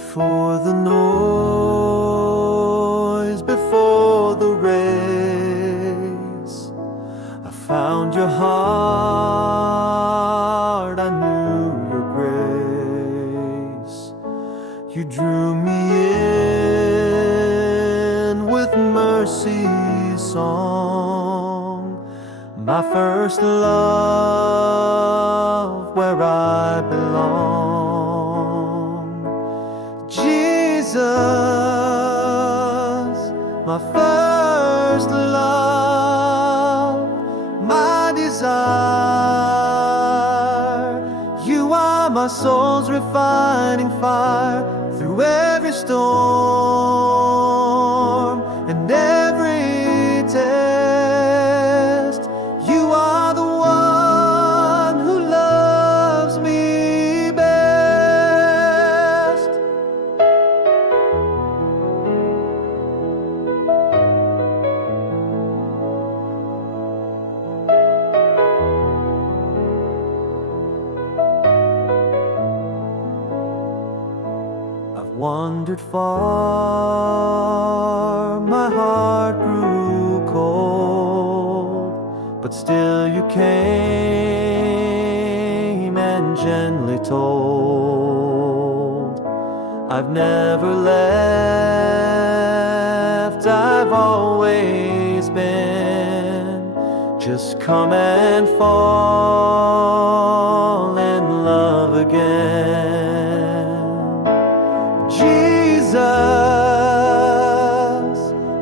Before the noise, before the race, I found your heart, I knew your grace. You drew me in with mercy's song, my first love, where I belong. Jesus, my first love, my desire. You are my soul's refining fire through every storm and every test. You are the one who loves me best. I've wandered far, my heart grew cold, but still you came and gently told, I've never left, I've always been. Just come and fall in love again. Jesus,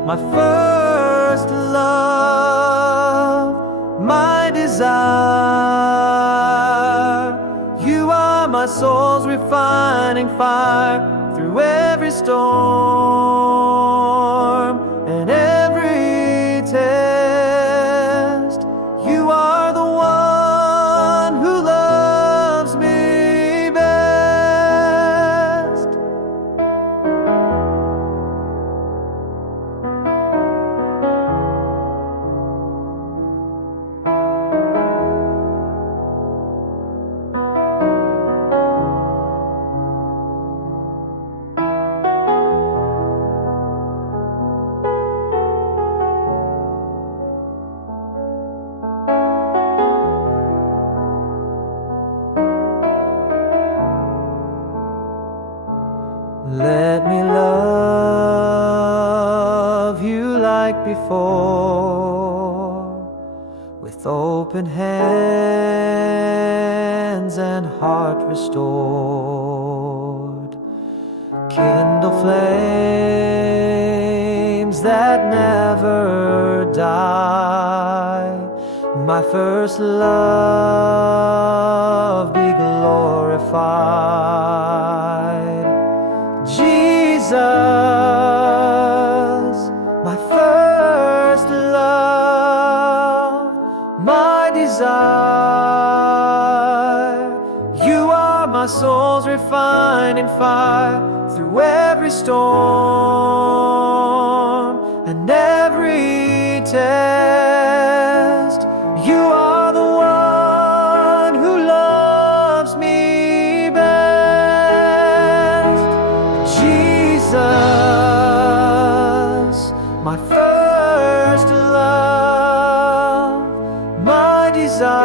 my first love, my desire. You are my soul's refining fire through every storm and every test. You are the one who loves me best. Let me love you like before, with open hands and heart restored. Kindle flames that never die. My first love be glorified. Jesus, my first love, my desire. You are my soul's refining fire through every storm and every test. You are the one who loves me best. Jesus, my first love, my desire.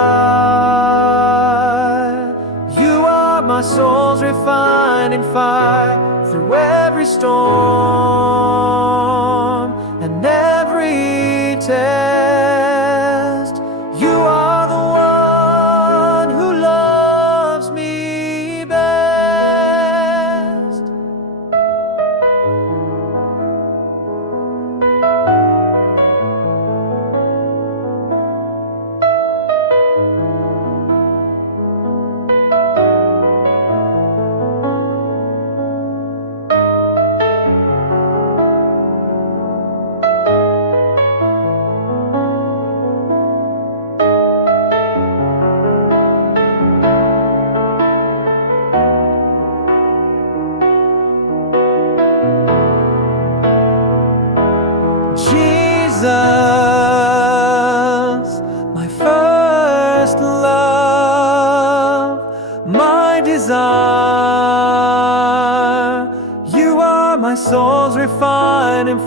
You are my soul's refining fire through every storm and every test. You are the one who loves me best.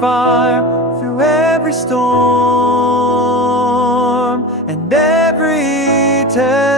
fire through every storm and every test.